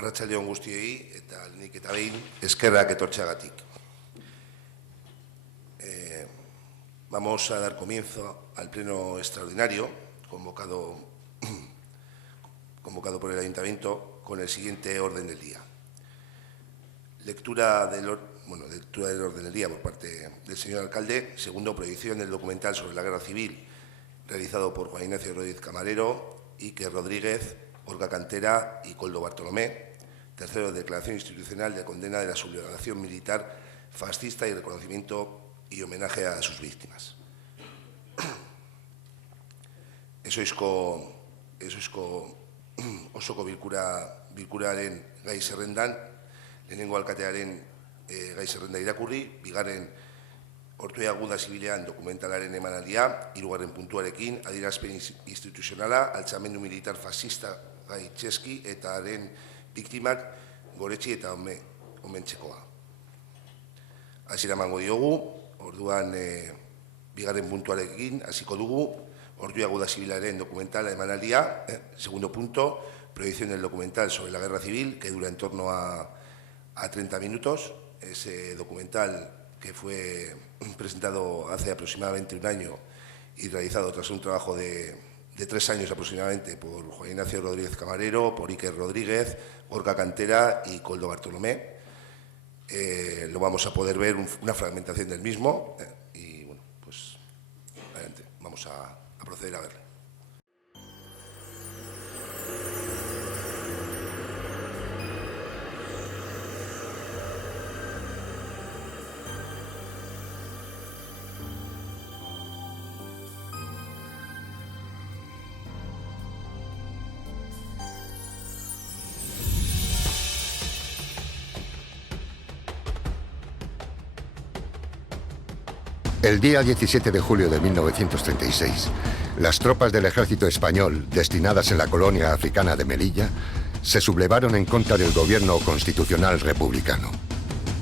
Arratsaldeon guztiei eta nik eta behin eskerrak etortzeagatik. Vamos a dar comienzo al pleno extraordinario convocado por el Ayuntamiento con el siguiente orden del día. Lectura del orden del día por parte del señor alcalde. Segundo, proyección del documental sobre la Guerra Civil realizado por Juan Ignacio Rodríguez Camarero, Iker Rodríguez, Olga Cantera y Koldo Bartolomé. Tercero, declaración institucional de condena de la sublevación militar fascista y reconocimiento y homenaje a sus víctimas. Osoko bilkuraren gai zerrendan, lehenengo alkatearen gai zerrenda irakurri, bigarren Ortuella Guda Zibilean dokumentalaren emanaldia, hirugarren puntuarekin adierazpen instituzionala, altxamendu militar fascista Gaitzeski eta haren biktimak Goretsi eta Omentxekoa. Hasiera emango diogu, orduan bigarren puntuarekin hasiko dugu, Ortuella Guda Zibilaren dokumentala emanaldia, segundo punto, proyección del documental sobre la Guerra Civil, que dura en torno a 30 minutos. Ese documental que fue presentado hace aproximadamente un año y realizado tras un trabajo de 3 años aproximadamente por Juan Ignacio Rodríguez Camarero, por Iker Rodríguez, Olga Cantera y Koldo Bartolomé. Lo vamos a poder ver, una fragmentación del mismo, y bueno, pues adelante, vamos a proceder a verlo. El día 17 de julio de 1936, las tropas del ejército español destinadas en la colonia africana de Melilla se sublevaron en contra del gobierno constitucional republicano.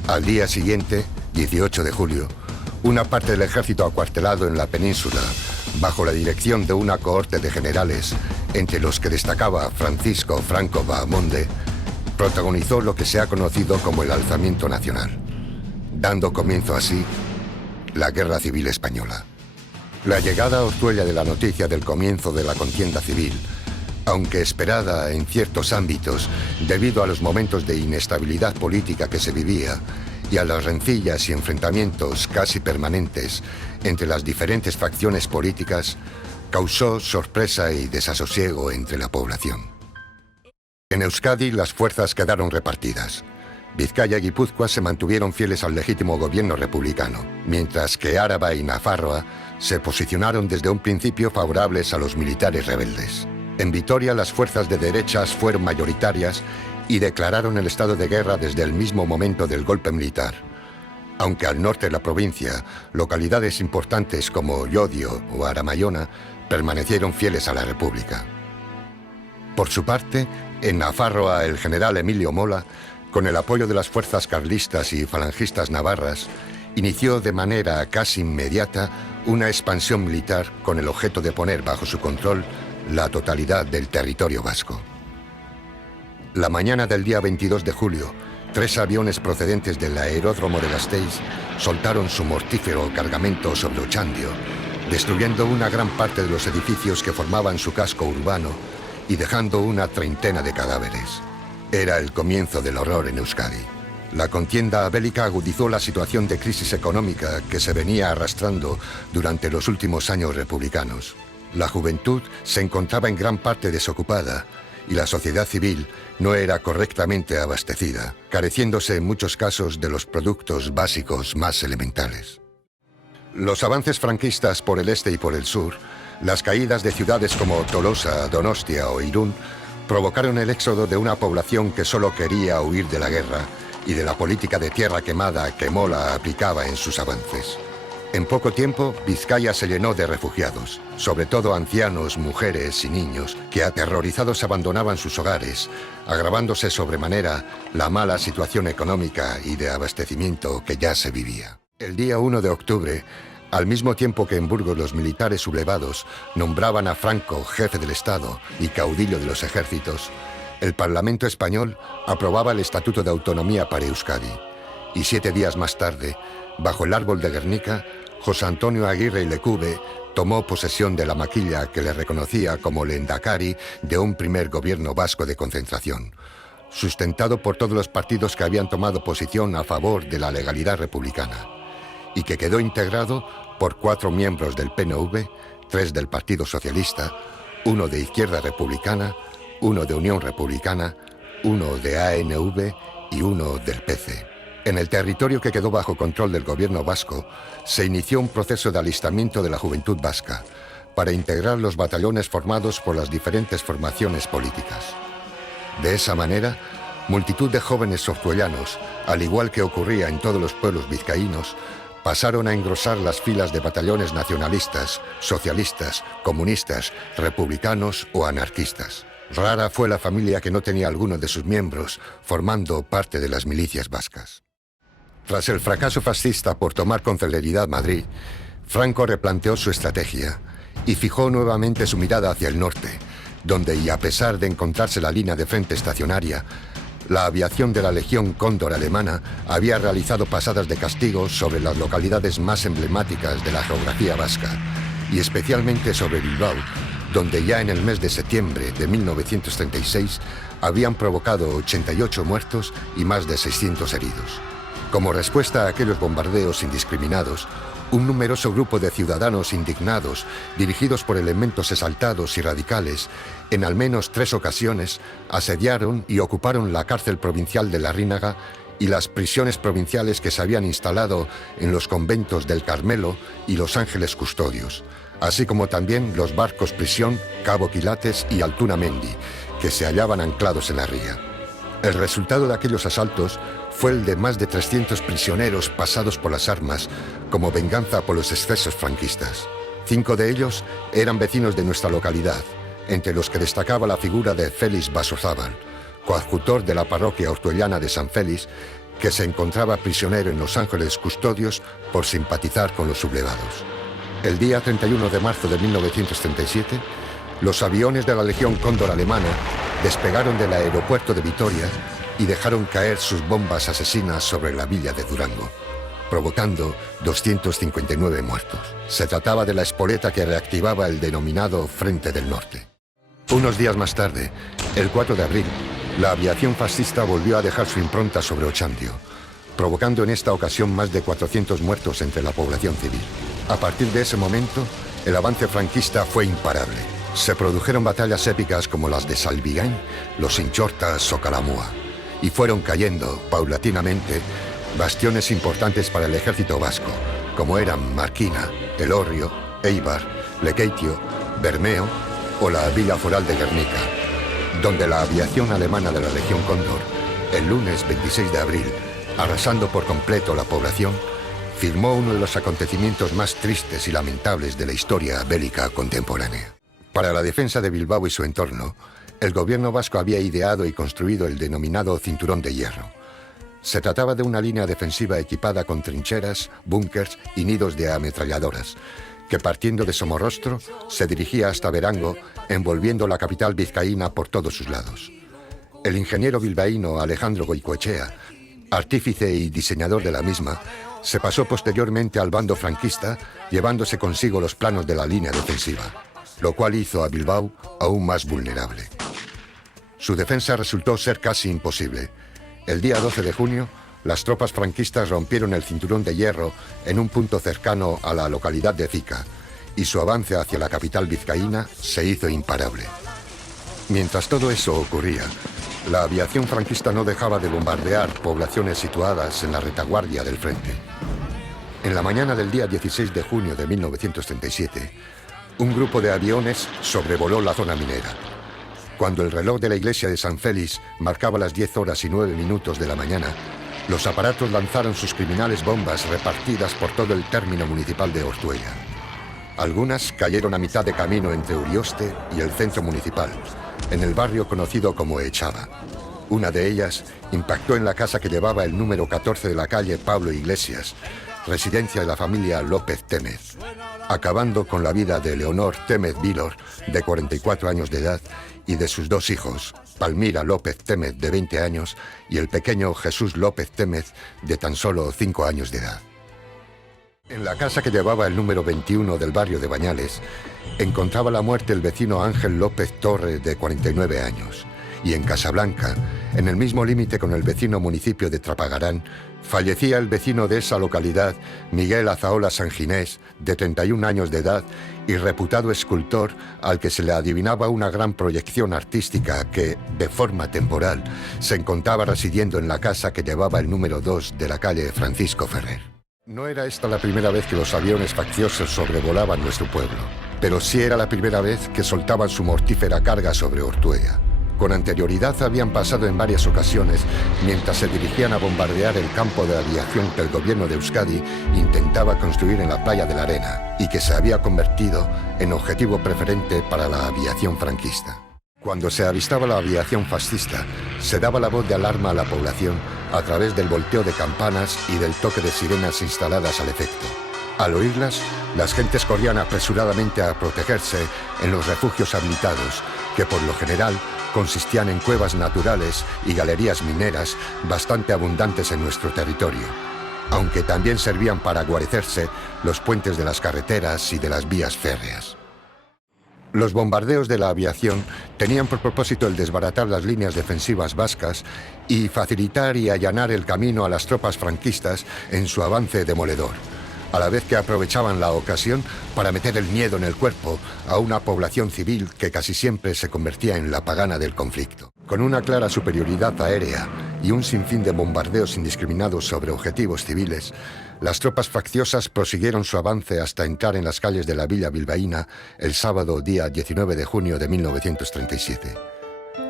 Al día siguiente, 18 de julio, una parte del ejército acuartelado en la península, bajo la dirección de una cohorte de generales, entre los que destacaba Francisco Franco Bahamonde, protagonizó lo que se ha conocido como el alzamiento nacional, dando comienzo así la Guerra Civil Española. La llegada a Ortuella de la noticia del comienzo de la contienda civil, aunque esperada en ciertos ámbitos debido a los momentos de inestabilidad política que se vivía y a las rencillas y enfrentamientos casi permanentes entre las diferentes facciones políticas, causó sorpresa y desasosiego entre la población. En Euskadi las fuerzas quedaron repartidas. Vizcaya y Guipúzcoa se mantuvieron fieles al legítimo gobierno republicano, mientras que Áraba y Nafarroa se posicionaron desde un principio favorables a los militares rebeldes. En Vitoria las fuerzas de derechas fueron mayoritarias y declararon el estado de guerra desde el mismo momento del golpe militar, aunque al norte de la provincia, localidades importantes como Llodio o Aramayona permanecieron fieles a la República. Por su parte, en Nafarroa el general Emilio Mola, con el apoyo de las fuerzas carlistas y falangistas navarras, inició de manera casi inmediata una expansión militar con el objeto de poner bajo su control la totalidad del territorio vasco. La mañana del día 22 de julio, 3 aviones procedentes del aeródromo de Gasteiz soltaron su mortífero cargamento sobre Ochandio, destruyendo una gran parte de los edificios que formaban su casco urbano y dejando una treintena de cadáveres. Era el comienzo del horror en Euskadi. La contienda bélica agudizó la situación de crisis económica que se venía arrastrando durante los últimos años republicanos. La juventud se encontraba en gran parte desocupada y la sociedad civil no era correctamente abastecida, careciéndose en muchos casos de los productos básicos más elementales. Los avances franquistas por el este y por el sur, las caídas de ciudades como Tolosa, Donostia o Irún, provocaron el éxodo de una población que solo quería huir de la guerra y de la política de tierra quemada que Mola aplicaba en sus avances. En poco tiempo, Vizcaya se llenó de refugiados, sobre todo ancianos, mujeres y niños, que aterrorizados abandonaban sus hogares, agravándose sobremanera la mala situación económica y de abastecimiento que ya se vivía. El día 1 de octubre, al mismo tiempo que en Burgos los militares sublevados nombraban a Franco jefe del Estado y caudillo de los ejércitos, el Parlamento español aprobaba el Estatuto de Autonomía para Euskadi. Y 7 días más tarde, bajo el árbol de Guernica, José Antonio Aguirre y Lecube tomó posesión de la maquilla que le reconocía como lehendakari de un primer gobierno vasco de concentración, sustentado por todos los partidos que habían tomado posición a favor de la legalidad republicana, y que quedó integrado por 4 miembros del PNV, 3 del Partido Socialista, 1 de Izquierda Republicana, 1 de Unión Republicana, 1 de ANV y 1 del PC. En el territorio que quedó bajo control del gobierno vasco, se inició un proceso de alistamiento de la juventud vasca para integrar los batallones formados por las diferentes formaciones políticas. De esa manera, multitud de jóvenes ortuellanos, al igual que ocurría en todos los pueblos vizcaínos, pasaron a engrosar las filas de batallones nacionalistas, socialistas, comunistas, republicanos o anarquistas. Rara fue la familia que no tenía alguno de sus miembros formando parte de las milicias vascas. Tras el fracaso fascista por tomar con celeridad Madrid, Franco replanteó su estrategia y fijó nuevamente su mirada hacia el norte, donde, y a pesar de encontrarse la línea de frente estacionaria, la aviación de la Legión Cóndor alemana había realizado pasadas de castigo sobre las localidades más emblemáticas de la geografía vasca, y especialmente sobre Bilbao, donde ya en el mes de septiembre de 1936 habían provocado 88 muertos y más de 600 heridos. Como respuesta a aquellos bombardeos indiscriminados, un numeroso grupo de ciudadanos indignados, dirigidos por elementos exaltados y radicales, en al menos 3 ocasiones, asediaron y ocuparon la cárcel provincial de Larrínaga y las prisiones provinciales que se habían instalado en los conventos del Carmelo y Los Ángeles Custodios, así como también los barcos prisión Cabo Quilates y Altuna Mendi, que se hallaban anclados en la ría. El resultado de aquellos asaltos fue el de más de 300 prisioneros pasados por las armas como venganza por los excesos franquistas. 5 de ellos eran vecinos de nuestra localidad, entre los que destacaba la figura de Félix Basozábal, coadjutor de la parroquia ortuellana de San Félix, que se encontraba prisionero en Los Ángeles Custodios por simpatizar con los sublevados. El día 31 de marzo de 1937, los aviones de la Legión Cóndor alemana despegaron del aeropuerto de Vitoria y dejaron caer sus bombas asesinas sobre la villa de Durango, provocando 259 muertos. Se trataba de la espoleta que reactivaba el denominado Frente del Norte. Unos días más tarde, el 4 de abril, la aviación fascista volvió a dejar su impronta sobre Ochandio, provocando en esta ocasión más de 400 muertos entre la población civil. A partir de ese momento, el avance franquista fue imparable. Se produjeron batallas épicas como las de Salvigain, Los Inchortas o Calamúa, y fueron cayendo, paulatinamente, bastiones importantes para el ejército vasco, como eran Marquina, Elorrio, Eibar, Lekeitio, Bermeo o la Villa Foral de Guernica, donde la aviación alemana de la Legión Cóndor, el lunes 26 de abril, arrasando por completo la población, firmó uno de los acontecimientos más tristes y lamentables de la historia bélica contemporánea. Para la defensa de Bilbao y su entorno, el gobierno vasco había ideado y construido el denominado Cinturón de Hierro. Se trataba de una línea defensiva equipada con trincheras, búnkers y nidos de ametralladoras, que partiendo de Somorrostro se dirigía hasta Verango, envolviendo la capital vizcaína por todos sus lados. El ingeniero bilbaíno Alejandro Goicoechea, artífice y diseñador de la misma, se pasó posteriormente al bando franquista, llevándose consigo los planos de la línea defensiva, lo cual hizo a Bilbao aún más vulnerable. Su defensa resultó ser casi imposible. El día 12 de junio, las tropas franquistas rompieron el cinturón de hierro en un punto cercano a la localidad de Zica, y su avance hacia la capital vizcaína se hizo imparable. Mientras todo eso ocurría, la aviación franquista no dejaba de bombardear poblaciones situadas en la retaguardia del frente. En la mañana del día 16 de junio de 1937, un grupo de aviones sobrevoló la zona minera. Cuando el reloj de la iglesia de San Félix marcaba las 10 horas y 9 minutos de la mañana, los aparatos lanzaron sus criminales bombas repartidas por todo el término municipal de Ortuella. Algunas cayeron a mitad de camino entre Urioste y el centro municipal, en el barrio conocido como Echava. Una de ellas impactó en la casa que llevaba el número 14 de la calle Pablo Iglesias, residencia de la familia López Témez. acabando con la vida de Leonor Témez Vilor, de 44 años de edad, y de sus dos hijos, Palmira López Témez, de 20 años, y el pequeño Jesús López Témez, de tan solo 5 años de edad. En la casa que llevaba el número 21 del barrio de Bañales, encontraba la muerte el vecino Ángel López Torres, de 49 años. Y en Casablanca, en el mismo límite con el vecino municipio de Trapagarán, fallecía el vecino de esa localidad, Miguel Azaola Sanginés, de 31 años de edad y reputado escultor al que se le adivinaba una gran proyección artística que, de forma temporal, se encontraba residiendo en la casa que llevaba el número 2 de la calle Francisco Ferrer. No era esta la primera vez que los aviones facciosos sobrevolaban nuestro pueblo, pero sí era la primera vez que soltaban su mortífera carga sobre Ortuella. Con anterioridad habían pasado en varias ocasiones mientras se dirigían a bombardear el campo de aviación que el gobierno de Euskadi intentaba construir en la playa de la Arena y que se había convertido en objetivo preferente para la aviación franquista. Cuando se avistaba la aviación fascista, se daba la voz de alarma a la población a través del volteo de campanas y del toque de sirenas instaladas al efecto. Al oírlas, las gentes corrían apresuradamente a protegerse en los refugios habilitados, que por lo general consistían en cuevas naturales y galerías mineras bastante abundantes en nuestro territorio, aunque también servían para guarecerse los puentes de las carreteras y de las vías férreas. Los bombardeos de la aviación tenían por propósito el desbaratar las líneas defensivas vascas y facilitar y allanar el camino a las tropas franquistas en su avance demoledor, a la vez que aprovechaban la ocasión para meter el miedo en el cuerpo a una población civil que casi siempre se convertía en la pagana del conflicto. Con una clara superioridad aérea y un sinfín de bombardeos indiscriminados sobre objetivos civiles, las tropas facciosas prosiguieron su avance hasta entrar en las calles de la villa bilbaína el sábado día 19 de junio de 1937.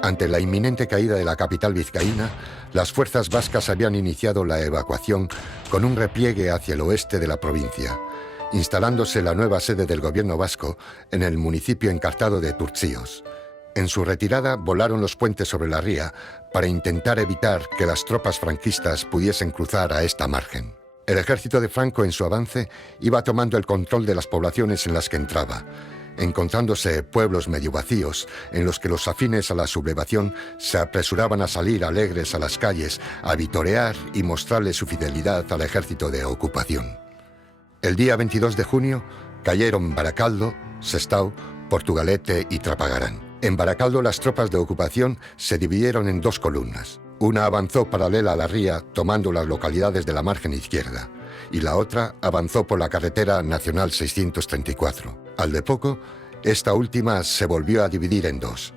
Ante la inminente caída de la capital vizcaína, las fuerzas vascas habían iniciado la evacuación con un repliegue hacia el oeste de la provincia, instalándose la nueva sede del gobierno vasco en el municipio encartado de Turtzíos. En su retirada volaron los puentes sobre la ría para intentar evitar que las tropas franquistas pudiesen cruzar a esta margen. El ejército de Franco en su avance iba tomando el control de las poblaciones en las que entraba, encontrándose pueblos medio vacíos en los que los afines a la sublevación se apresuraban a salir alegres a las calles a vitorear y mostrarle su fidelidad al ejército de ocupación. El día 22 de junio cayeron Baracaldo, Sestao, Portugalete y Trapagarán. En Baracaldo las tropas de ocupación se dividieron en dos columnas. Una avanzó paralela a la ría tomando las localidades de la margen izquierda y la otra avanzó por la carretera nacional 634. Al de poco, esta última se volvió a dividir en dos.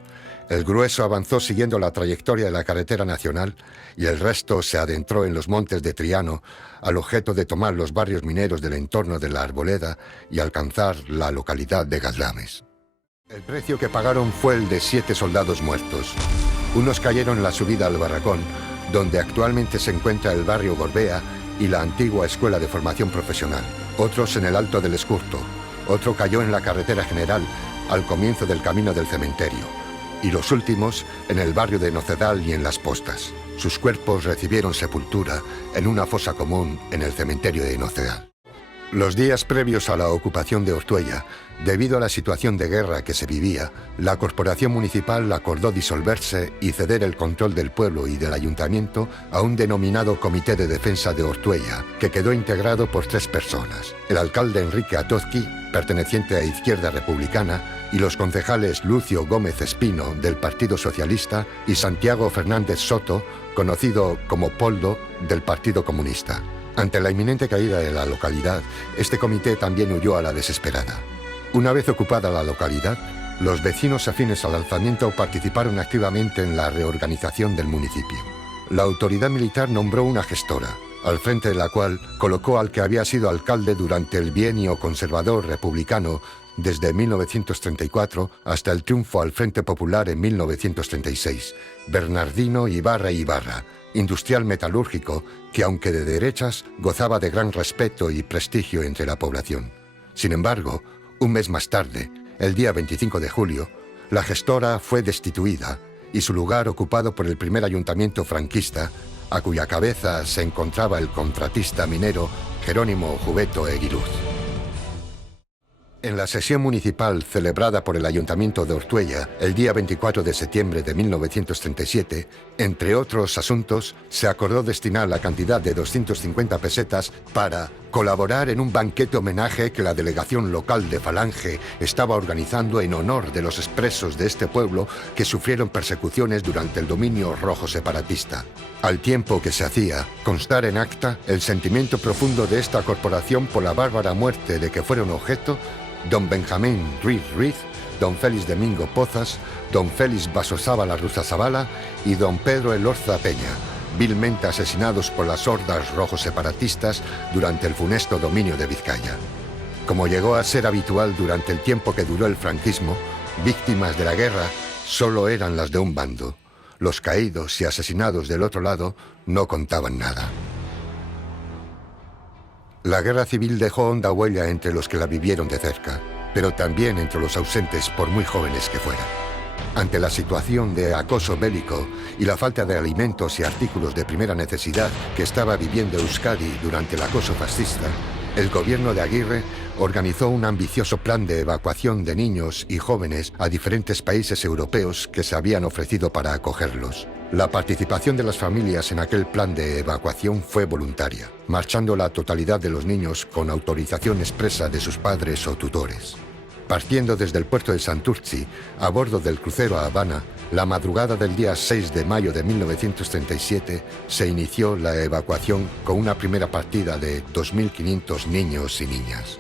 El grueso avanzó siguiendo la trayectoria de la carretera nacional y el resto se adentró en los montes de Triano al objeto de tomar los barrios mineros del entorno de la Arboleda y alcanzar la localidad de Gazlames. El precio que pagaron fue el de 7 soldados muertos. Unos cayeron en la subida al Barracón, donde actualmente se encuentra el barrio Gorbea y la antigua escuela de formación profesional. Otros en el Alto del Escurto. Otro cayó en la carretera general, al comienzo del camino del cementerio. Y los últimos en el barrio de Nocedal y en Las Postas. Sus cuerpos recibieron sepultura en una fosa común en el cementerio de Nocedal. Los días previos a la ocupación de Ortuella, debido a la situación de guerra que se vivía, la corporación municipal acordó disolverse y ceder el control del pueblo y del ayuntamiento a un denominado Comité de Defensa de Ortuella, que quedó integrado por 3 personas: el alcalde Enrique Atozki, perteneciente a Izquierda Republicana, y los concejales Lucio Gómez Espino, del Partido Socialista, y Santiago Fernández Soto, conocido como Poldo, del Partido Comunista. Ante la inminente caída de la localidad, este comité también huyó a la desesperada. Una vez ocupada la localidad, los vecinos afines al alzamiento participaron activamente en la reorganización del municipio. La autoridad militar nombró una gestora, al frente de la cual colocó al que había sido alcalde durante el bienio conservador republicano desde 1934 hasta el triunfo al Frente Popular en 1936, Bernardino Ibarra Ibarra, industrial metalúrgico que, aunque de derechas, gozaba de gran respeto y prestigio entre la población. Sin embargo, un mes más tarde, el día 25 de julio, la gestora fue destituida y su lugar ocupado por el primer ayuntamiento franquista, a cuya cabeza se encontraba el contratista minero Jerónimo Jubeto Eguiluz. En la sesión municipal celebrada por el Ayuntamiento de Ortuella el día 24 de septiembre de 1937, entre otros asuntos, se acordó destinar la cantidad de 250 pesetas para colaborar en un banquete homenaje que la delegación local de Falange estaba organizando en honor de los expresos de este pueblo que sufrieron persecuciones durante el dominio rojo separatista. Al tiempo que se hacía constar en acta el sentimiento profundo de esta corporación por la bárbara muerte de que fueron objeto don Benjamín Ruiz, don Félix Domingo Pozas, don Félix Basozábal Arruzazabala y don Pedro Elorza Peña, vilmente asesinados por las hordas rojos separatistas durante el funesto dominio de Vizcaya. Como llegó a ser habitual durante el tiempo que duró el franquismo, víctimas de la guerra solo eran las de un bando. Los caídos y asesinados del otro lado no contaban nada. La guerra civil dejó honda huella entre los que la vivieron de cerca, pero también entre los ausentes por muy jóvenes que fueran. Ante la situación de acoso bélico y la falta de alimentos y artículos de primera necesidad que estaba viviendo Euskadi durante el acoso fascista, el gobierno de Aguirre organizó un ambicioso plan de evacuación de niños y jóvenes a diferentes países europeos que se habían ofrecido para acogerlos. La participación de las familias en aquel plan de evacuación fue voluntaria, marchando la totalidad de los niños con autorización expresa de sus padres o tutores. Partiendo desde el puerto de Santurtzi, a bordo del crucero a Habana, la madrugada del día 6 de mayo de 1937 se inició la evacuación con una primera partida de 2.500 niños y niñas.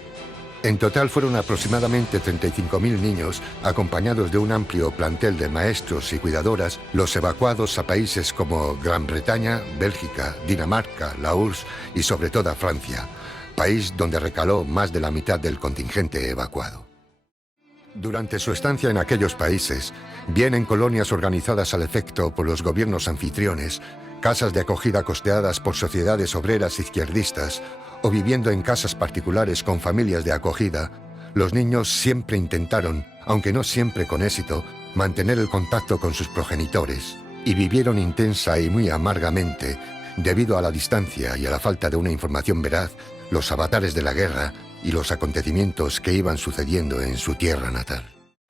En total fueron aproximadamente 35.000 niños, acompañados de un amplio plantel de maestros y cuidadoras, los evacuados a países como Gran Bretaña, Bélgica, Dinamarca, la URSS y sobre todo a Francia, país donde recaló más de la mitad del contingente evacuado. Durante su estancia en aquellos países, bien en colonias organizadas al efecto por los gobiernos anfitriones, casas de acogida costeadas por sociedades obreras izquierdistas, o viviendo en casas particulares con familias de acogida, los niños siempre intentaron, aunque no siempre con éxito, mantener el contacto con sus progenitores, y vivieron intensa y muy amargamente, debido a la distancia y a la falta de una información veraz, los avatares de la guerra y los acontecimientos que iban sucediendo en su tierra natal.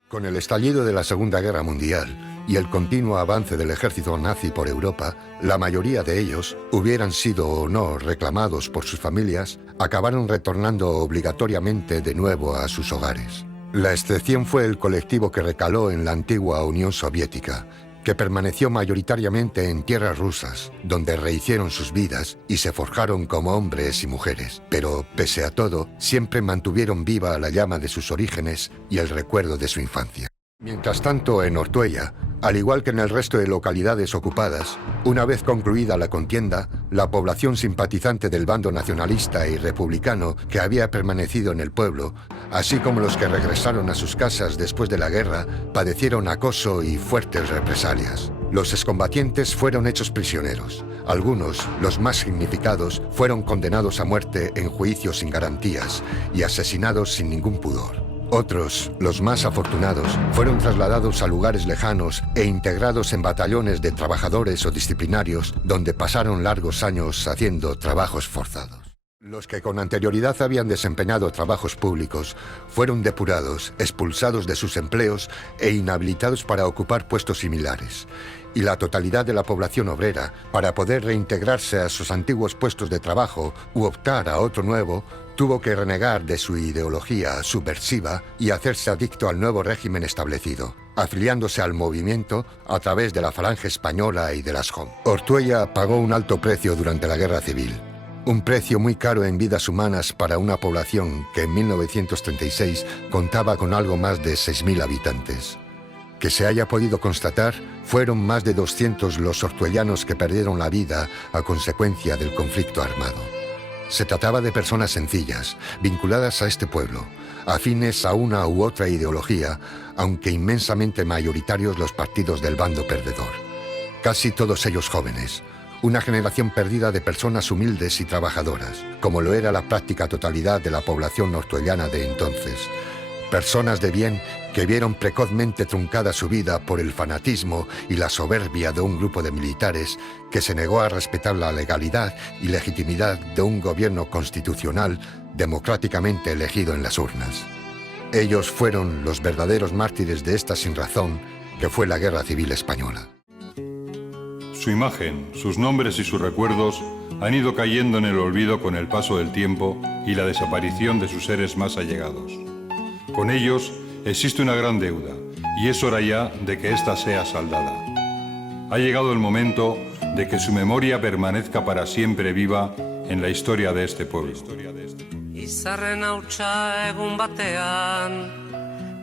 Con el estallido de la Segunda Guerra Mundial y el continuo avance del ejército nazi por Europa, la mayoría de ellos, hubieran sido o no reclamados por sus familias, acabaron retornando obligatoriamente de nuevo a sus hogares. La excepción fue el colectivo que recaló en la antigua Unión Soviética, que permaneció mayoritariamente en tierras rusas, donde rehicieron sus vidas y se forjaron como hombres y mujeres, pero, pese a todo, siempre mantuvieron viva la llama de sus orígenes y el recuerdo de su infancia. Mientras tanto, en Ortuella, al igual que en el resto de localidades ocupadas, una vez concluida la contienda, la población simpatizante del bando nacionalista y republicano que había permanecido en el pueblo, así como los que regresaron a sus casas después de la guerra, padecieron acoso y fuertes represalias. Los excombatientes fueron hechos prisioneros. Algunos, los más significados, fueron condenados a muerte en juicios sin garantías y asesinados sin ningún pudor. Otros, los más afortunados, fueron trasladados a lugares lejanos e integrados en batallones de trabajadores o disciplinarios donde pasaron largos años haciendo trabajos forzados. Los que con anterioridad habían desempeñado trabajos públicos fueron depurados, expulsados de sus empleos e inhabilitados para ocupar puestos similares. Y la totalidad de la población obrera, para poder reintegrarse a sus antiguos puestos de trabajo u optar a otro nuevo, tuvo que renegar de su ideología subversiva y hacerse adicto al nuevo régimen establecido, afiliándose al movimiento a través de la Falange Española y de las JOM. Ortuella pagó un alto precio durante la Guerra Civil, un precio muy caro en vidas humanas para una población que en 1936 contaba con algo más de 6.000 habitantes. Que se haya podido constatar, fueron más de 200 los ortuellanos que perdieron la vida a consecuencia del conflicto armado. Se trataba de personas sencillas, vinculadas a este pueblo, afines a una u otra ideología, aunque inmensamente mayoritarios los partidos del bando perdedor. Casi todos ellos jóvenes, una generación perdida de personas humildes y trabajadoras, como lo era la práctica totalidad de la población ortuellana de entonces. Personas de bien que vieron precozmente truncada su vida por el fanatismo y la soberbia de un grupo de militares que se negó a respetar la legalidad y legitimidad de un gobierno constitucional democráticamente elegido en las urnas. Ellos fueron los verdaderos mártires de esta sinrazón que fue la Guerra Civil Española. Su imagen, sus nombres y sus recuerdos han ido cayendo en el olvido con el paso del tiempo y la desaparición de sus seres más allegados. Con ellos existe una gran deuda y es hora ya de que ésta sea saldada. Ha llegado el momento de que su memoria permanezca para siempre viva en la historia de este pueblo. Izarren hautsa egun batean,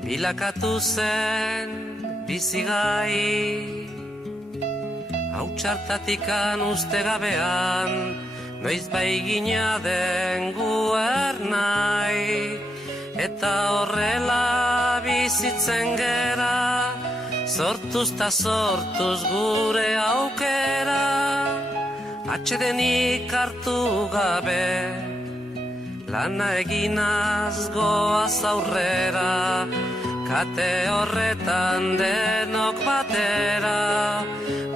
bilakatu zen bizigai. Hautsartatikan uste gabean, noiz bai gina den guernai. Eta horrela bizitzen gera, sortuz ta sortuz gure aukera. Atsedenik hartu gabe, lana eginaz goaz aurrera, kate horretan denok batera,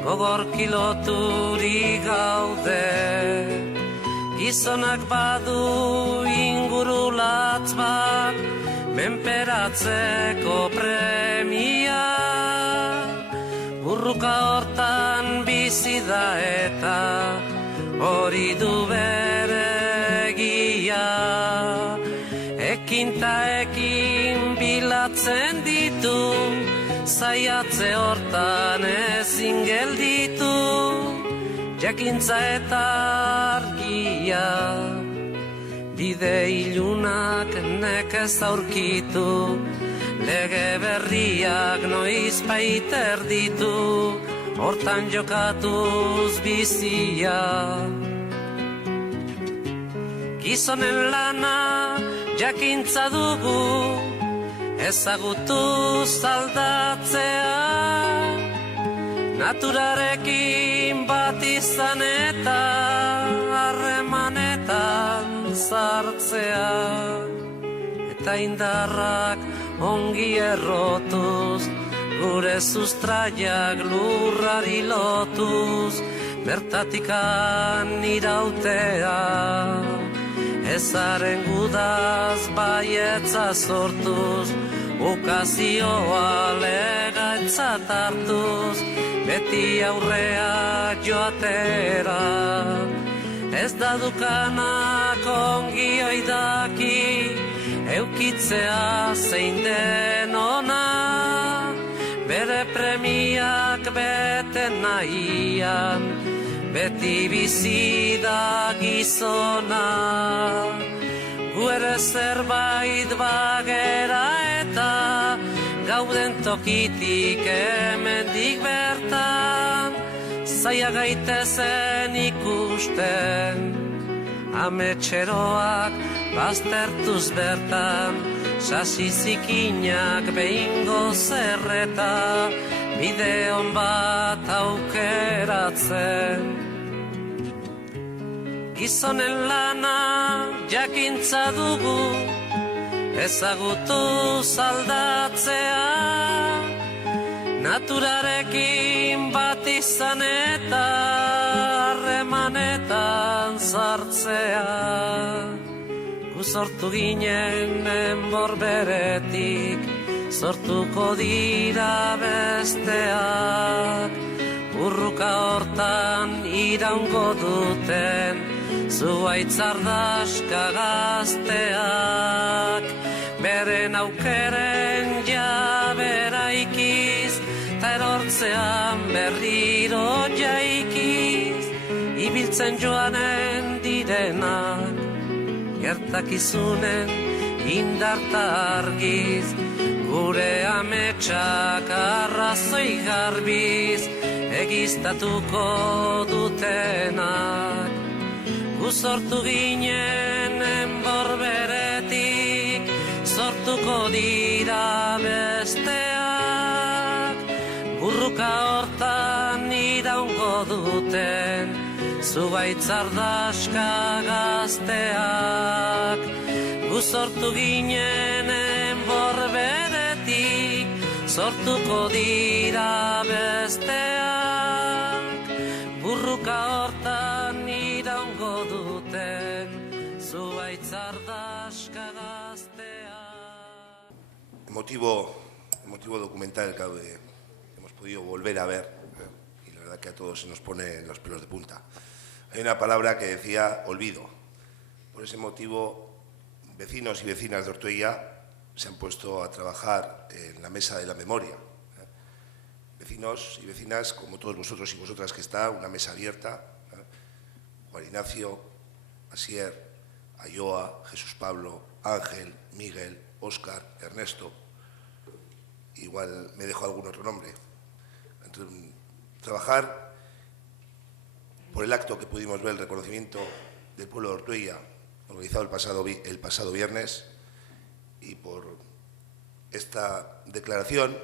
gogor kiloturi gaude. Gizonak badu ingurulatz bat, menperatzeko premia. Burruka hortan bizi da eta hori du bere egia. Ekin ta ekin bilatzen ditu, zaiatze hortan ezin gelditu. Jakintza eta argia, bide ilunak nekez aurkitu, lege berriak noiz baiter ditu, hortan jokatuz bizia. Gizonen lana jakintza dugu, ezagutuz aldatzea. Naturarekin bat izan eta harremanetan sartzea. Eta indarrak ongi errotuz, gure sustraiak lurrari lotuz, bertatikan irautea. Ezaren gudaz baietza sortuz, ukazioa legatzat hartuz, beti aurrea joatera. Ez da dukanak ongi oidaki, eukitzea zein den ona, bere premiak bete nahian, beti bizi da gizona. Gu ere zerbait bagera eta gauden tokitik hemendik bertan, zaila gaitezen ikusten, ametxeroak baztertuz bertan, sasi zikinak behingo zerreta, bideon bat aukeratzen. Gizonen lana jakintza dugu, ezagutuz aldatzea. Naturarekin bat izan eta harremanetan sartzea. Gu sortu ginen enborberetik, sortuko dira besteak. Burruka hortan iraungo duten, zuaitzardaska gazteak. Beren aukeren jabera ikiz, ta erortzean berriro jaikiz. Ibiltzen joanen direnak, gertakizunen indarta argiz, gure ametsak arrazoi garbiz, egiztatuko dutenak. Gu sortu ginen enborberetik, sortuko dira besteak. Burruka hortan iraungo duten, zuaitzardaska gazteak. Gu sortu ginen enborberetik, sortuko dira besteak. Burruka hortan iraungo duten, zuaitzardaska gazteak. emotivo documental que hemos podido volver a ver, y la verdad que a todos se nos ponen los pelos de punta. Hay una palabra que decía olvido. Por ese motivo, vecinos y vecinas de Ortuella se han puesto a trabajar en la mesa de la memoria. Vecinos y vecinas, como todos vosotros y vosotras que está, una mesa abierta. Juan Ignacio, Asier, Ayoa, Jesús Pablo, Ángel, Miguel, Óscar, Ernesto. Igual me dejo algún otro nombre. Trabajar por el acto que pudimos ver, el reconocimiento del pueblo de Ortuella, organizado el pasado viernes, y por esta declaración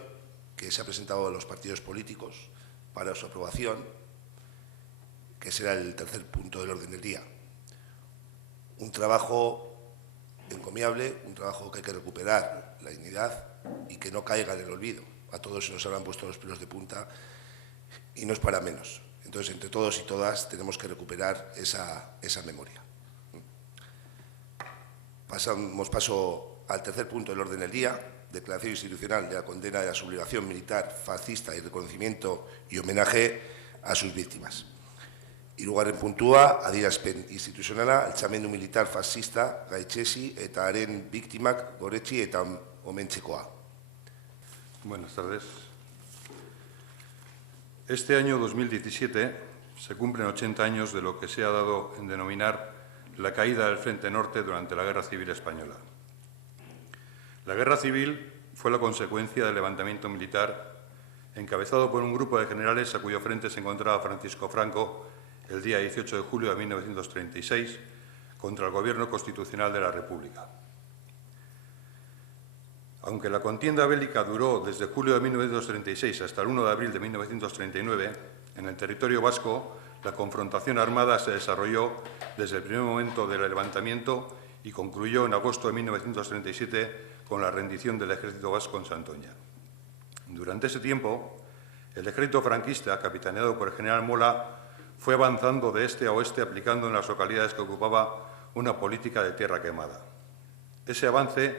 que se ha presentado a los partidos políticos para su aprobación, que será el tercer punto del orden del día. Un trabajo encomiable, un trabajo que hay que recuperar la dignidad y que no caiga en el olvido. A todos se nos habrán puesto los pelos de punta y no es para menos. Entonces, entre todos y todas tenemos que recuperar esa memoria. Pasamos al tercer punto del orden del día, declaración institucional de la condena de la sublevación militar fascista y reconocimiento y homenaje a sus víctimas. Hirugarren puntua, adierazpen instituzionala, altxamendu militar fascista gaitxesi eta haren biktimak goretsi eta omentzekoa. Buenas tardes. Este año 2017 se cumplen 80 años de lo que se ha dado en denominar la caída del Frente Norte durante la Guerra Civil Española. La Guerra Civil fue la consecuencia del levantamiento militar encabezado por un grupo de generales a cuyo frente se encontraba Francisco Franco el día 18 de julio de 1936 contra el Gobierno Constitucional de la República. Aunque la contienda bélica duró desde julio de 1936 hasta el 1 de abril de 1939, en el territorio vasco la confrontación armada se desarrolló desde el primer momento del levantamiento y concluyó en agosto de 1937 con la rendición del ejército vasco en Santoña. Durante ese tiempo, el ejército franquista, capitaneado por el general Mola, fue avanzando de este a oeste aplicando en las localidades que ocupaba una política de tierra quemada. Ese avance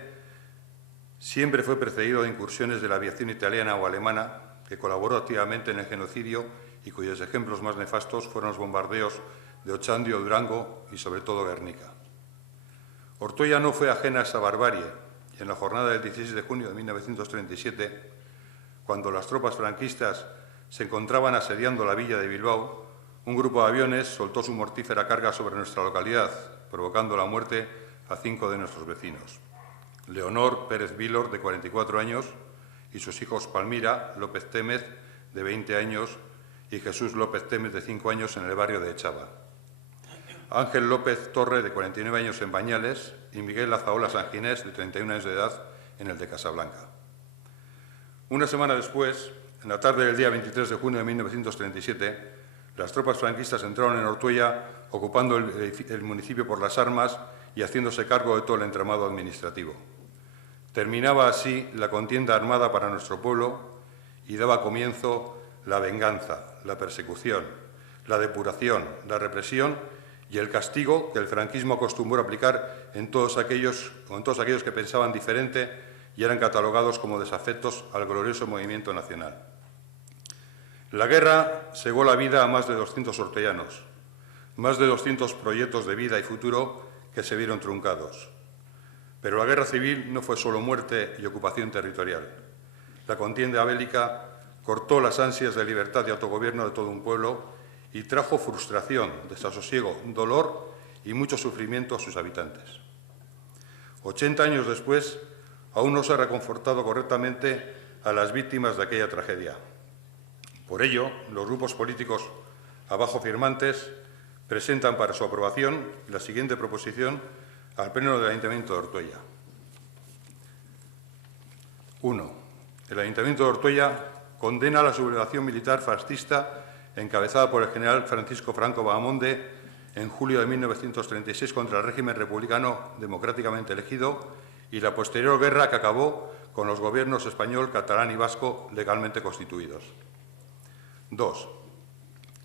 siempre fue precedido de incursiones de la aviación italiana o alemana, que colaboró activamente en el genocidio y cuyos ejemplos más nefastos fueron los bombardeos de Ochandio, Durango y sobre todo Guernica. Ortuella no fue ajena a esa barbarie y en la jornada del 16 de junio de 1937, cuando las tropas franquistas se encontraban asediando la villa de Bilbao, un grupo de aviones soltó su mortífera carga sobre nuestra localidad, provocando la muerte a 5 de nuestros vecinos. Leonor Pérez Vilor, de 44 años, y sus hijos Palmira López Témez, de 20 años, y Jesús López Témez, de 5 años, en el barrio de Echava. Ángel López Torre, de 49 años, en Bañales, y Miguel Azaola Sanginés, de 31 años de edad, en el de Casablanca. Una semana después, en la tarde del día 23 de junio de 1937, las tropas franquistas entraron en Ortuella, ocupando el municipio por las armas y haciéndose cargo de todo el entramado administrativo. Terminaba así la contienda armada para nuestro pueblo y daba comienzo la venganza, la persecución, la depuración, la represión y el castigo que el franquismo acostumbró a aplicar en todos aquellos que pensaban diferente y eran catalogados como desafectos al glorioso movimiento nacional. La guerra cegó la vida a más de 200 ortellanos, más de 200 proyectos de vida y futuro que se vieron truncados. Pero la guerra civil no fue solo muerte y ocupación territorial. La contienda bélica cortó las ansias de libertad y autogobierno de todo un pueblo y trajo frustración, desasosiego, dolor y mucho sufrimiento a sus habitantes. 80 años después, aún no se ha reconfortado correctamente a las víctimas de aquella tragedia. Por ello, los grupos políticos abajo firmantes presentan para su aprobación la siguiente proposición al Pleno del Ayuntamiento de Ortuella. 1. El Ayuntamiento de Ortuella condena la sublevación militar fascista encabezada por el general Francisco Franco Bahamonde en julio de 1936 contra el régimen republicano democráticamente elegido y la posterior guerra que acabó con los gobiernos español, catalán y vasco legalmente constituidos. 2.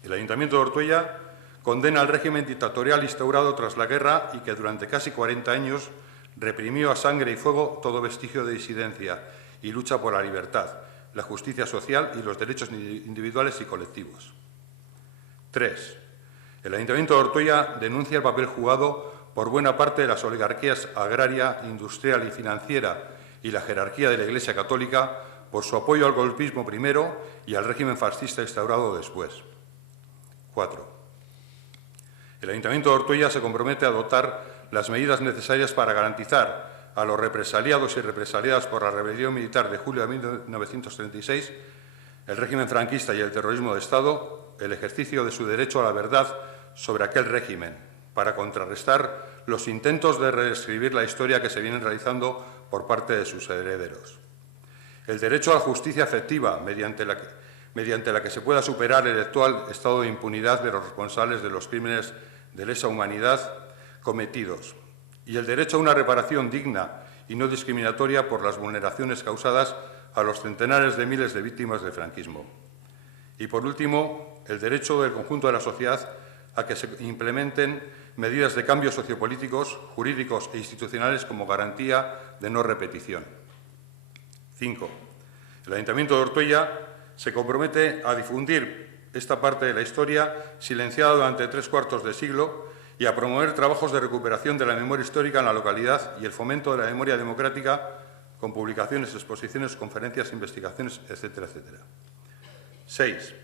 El Ayuntamiento de Ortuella condena el régimen dictatorial instaurado tras la guerra y que durante casi 40 años reprimió a sangre y fuego todo vestigio de disidencia y lucha por la libertad, la justicia social y los derechos individuales y colectivos. 3. El Ayuntamiento de Ortuella denuncia el papel jugado por buena parte de las oligarquías agraria, industrial y financiera y la jerarquía de la Iglesia Católica por su apoyo al golpismo primero y al régimen fascista instaurado después. 4. El Ayuntamiento de Ortuella se compromete a adoptar las medidas necesarias para garantizar a los represaliados y represaliadas por la rebelión militar de julio de 1936, el régimen franquista y el terrorismo de Estado, el ejercicio de su derecho a la verdad sobre aquel régimen, para contrarrestar los intentos de reescribir la historia que se vienen realizando por parte de sus herederos. El derecho a la justicia efectiva, mediante la que se pueda superar el actual estado de impunidad de los responsables de los crímenes de lesa humanidad cometidos. Y el derecho a una reparación digna y no discriminatoria por las vulneraciones causadas a los centenares de miles de víctimas del franquismo. Y, por último, el derecho del conjunto de la sociedad a que se implementen medidas de cambios sociopolíticos, jurídicos e institucionales como garantía de no repetición. 5. El Ayuntamiento de Ortuella se compromete a difundir esta parte de la historia silenciada durante 3/4 de siglo y a promover trabajos de recuperación de la memoria histórica en la localidad y el fomento de la memoria democrática con publicaciones, exposiciones, conferencias, investigaciones, etcétera, etcétera. 6.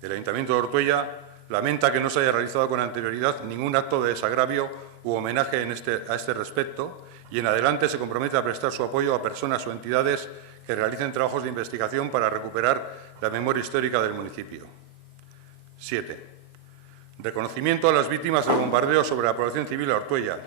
El Ayuntamiento de Ortuella lamenta que no se haya realizado con anterioridad ningún acto de desagravio u homenaje a este respecto y en adelante se compromete a prestar su apoyo a personas o entidades que realicen trabajos de investigación para recuperar la memoria histórica del municipio. 7. Reconocimiento a las víctimas del bombardeo sobre la población civil de Ortuella,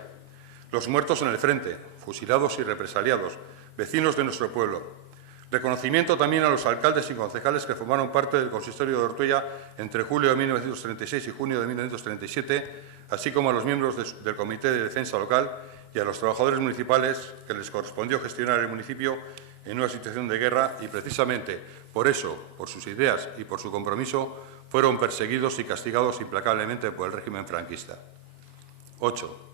los muertos en el frente, fusilados y represaliados, vecinos de nuestro pueblo. Reconocimiento también a los alcaldes y concejales que formaron parte del consistorio de Ortuella entre julio de 1936 y junio de 1937, así como a los miembros del Comité de Defensa Local y a los trabajadores municipales que les correspondió gestionar el municipio en una situación de guerra y, precisamente por eso, por sus ideas y por su compromiso, fueron perseguidos y castigados implacablemente por el régimen franquista. 8.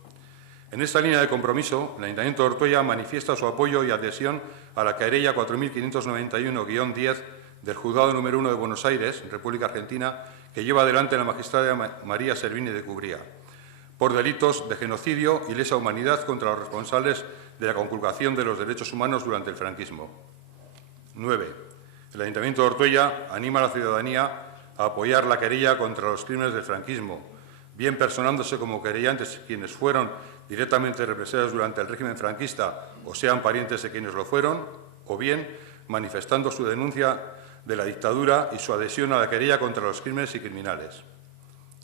En esta línea de compromiso, el Ayuntamiento de Ortuella manifiesta su apoyo y adhesión a la querella 4591-10 del Juzgado número 1 de Buenos Aires, República Argentina, que lleva adelante la magistrada María Servini de Cubría, por delitos de genocidio y lesa humanidad contra los responsables de la conculcación de los derechos humanos durante el franquismo. 9. El Ayuntamiento de Ortuella anima a la ciudadanía a apoyar la querella contra los crímenes del franquismo, bien personándose como querellantes quienes fueron directamente represaliados durante el régimen franquista o sean parientes de quienes lo fueron, o bien manifestando su denuncia de la dictadura y su adhesión a la querella contra los crímenes y criminales.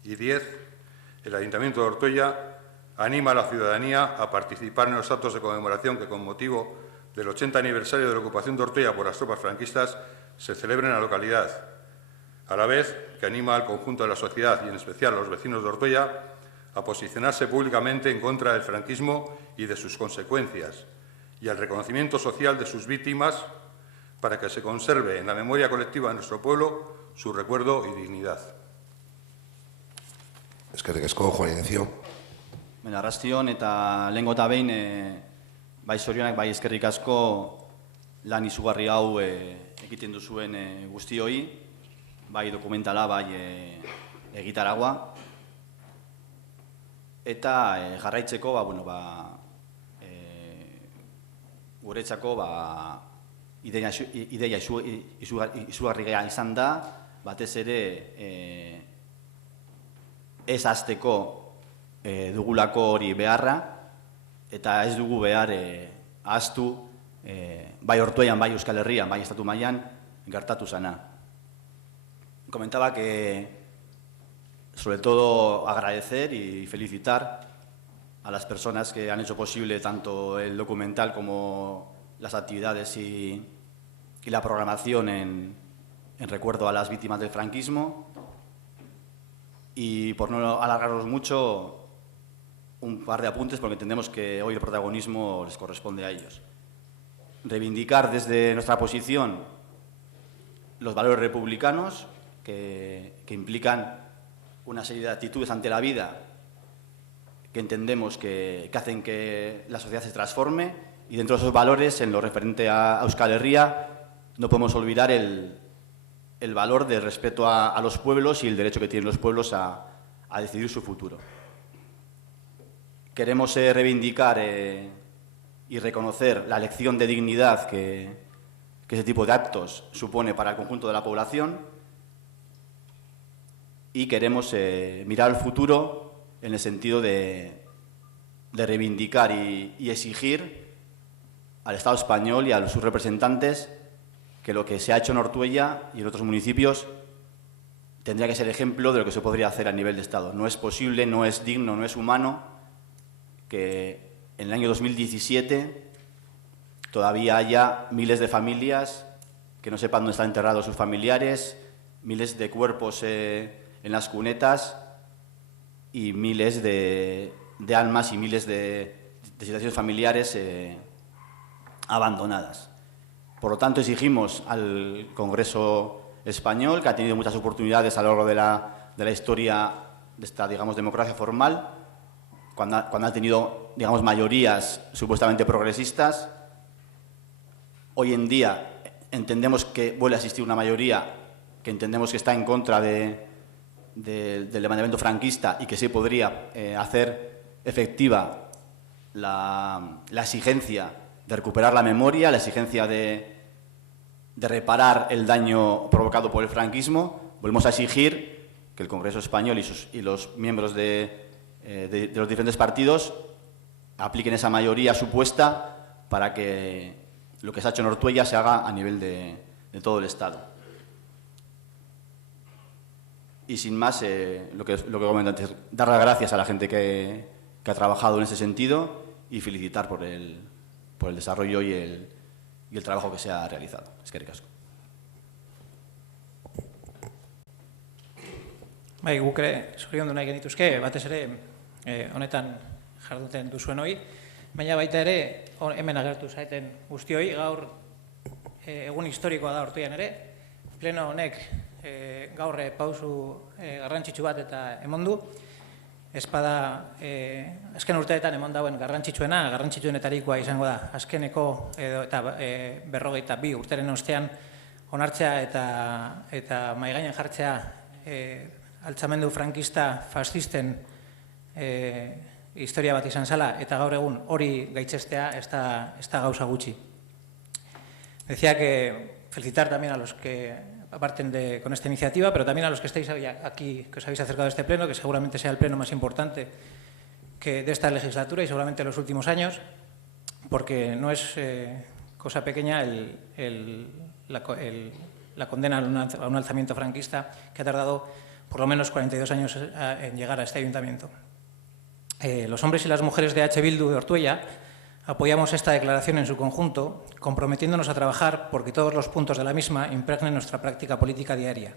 Y 10. El Ayuntamiento de Ortuella anima a la ciudadanía a participar en los actos de conmemoración que, con motivo del 80 aniversario de la ocupación de Ortuella por las tropas franquistas, se celebren en la localidad, a la vez que anima al conjunto de la sociedad y en especial a los vecinos de Ortuella a posicionarse públicamente en contra del franquismo y de sus consecuencias y al reconocimiento social de sus víctimas para que se conserve en la memoria colectiva de nuestro pueblo su recuerdo y dignidad. Eskerrik asko, Juan Ignacio. Arrastion eta lehengo eta behin bai zorionak, bai eskerrik asko lan izugarri hau egiten duzuen guztioi, bai dokumentala, bai egitaragua. Eta jarraitzeko, guretzako ideia izugarria izan da, batez ere ez hasteko dugulako hori beharra, eta ez dugu behar ahaztu, bai Ortuellan, bai Euskal Herrian, bai estatu mailan gertatu zana. Comentaba que sobre todo agradecer y felicitar a las personas que han hecho posible tanto el documental como las actividades y la programación en recuerdo a las víctimas del franquismo. Y por no alargarnos mucho, un par de apuntes porque entendemos que hoy el protagonismo les corresponde a ellos. Reivindicar desde nuestra posición los valores republicanos que implican una serie de actitudes ante la vida que entendemos que hacen que la sociedad se transforme, y dentro de esos valores, en lo referente a Euskal Herria, no podemos olvidar el valor del respeto a los pueblos y el derecho que tienen los pueblos a decidir su futuro. Queremos reivindicar y reconocer la lección de dignidad que ese tipo de actos supone para el conjunto de la población, y queremos mirar al futuro en el sentido de reivindicar y exigir al Estado español y a sus representantes que lo que se ha hecho en Ortuella y en otros municipios tendría que ser ejemplo de lo que se podría hacer a nivel de Estado. No es posible, no es digno, no es humano que en el año 2017 todavía haya miles de familias que no sepan dónde están enterrados sus familiares, miles de cuerpos en las cunetas y miles de almas y miles de situaciones familiares abandonadas. Por lo tanto, exigimos al Congreso español, que ha tenido muchas oportunidades a lo largo de la historia de esta, digamos, democracia formal, cuando ha tenido, digamos, mayorías supuestamente progresistas. Hoy en día entendemos que vuelve a existir una mayoría que entendemos que está en contra del levantamiento franquista y que sí podría hacer efectiva la exigencia de recuperar la memoria, la exigencia de reparar el daño provocado por el franquismo. Volvemos a exigir que el Congreso español y los miembros de los diferentes partidos apliquen esa mayoría supuesta para que lo que se ha hecho en Ortuella se haga a nivel de todo el Estado. Y sin más, lo que comento antes, dar las gracias a la gente que ha trabajado en ese sentido y felicitar por el desarrollo y el trabajo que se ha realizado. Eskerrik asko. Bai, guk ere zoriondu nahi genituzke, batez ere honetan jarduten duzuenoi, baina baita ere hemen agertu zaiten guztioi, gaur egun historikoa da Ortuellan ere, pleno honek gaur pausu garrantzitsu bat eta emon du, espada azken urteetan emon dauen garrantzitsuenetarikoa izango da, azkeneko eta 52 urteren ostean onartzea eta mahaigainen jartzea altzamendu frankista fascisten historia bat izan zala, eta gaur egun hori gaitzestea ez da gauza gutxi. Decía que felicitar también a los que parten con esta iniciativa, pero también a los que estáis aquí, que os habéis acercado a este pleno, que seguramente sea el pleno más importante de esta legislatura y seguramente en los últimos años, porque no es cosa pequeña la condena a un alzamiento franquista que ha tardado por lo menos 42 años en llegar a este ayuntamiento. Los hombres y las mujeres de H. Bildu de Ortuella apoyamos esta declaración en su conjunto, comprometiéndonos a trabajar porque todos los puntos de la misma impregnen nuestra práctica política diaria.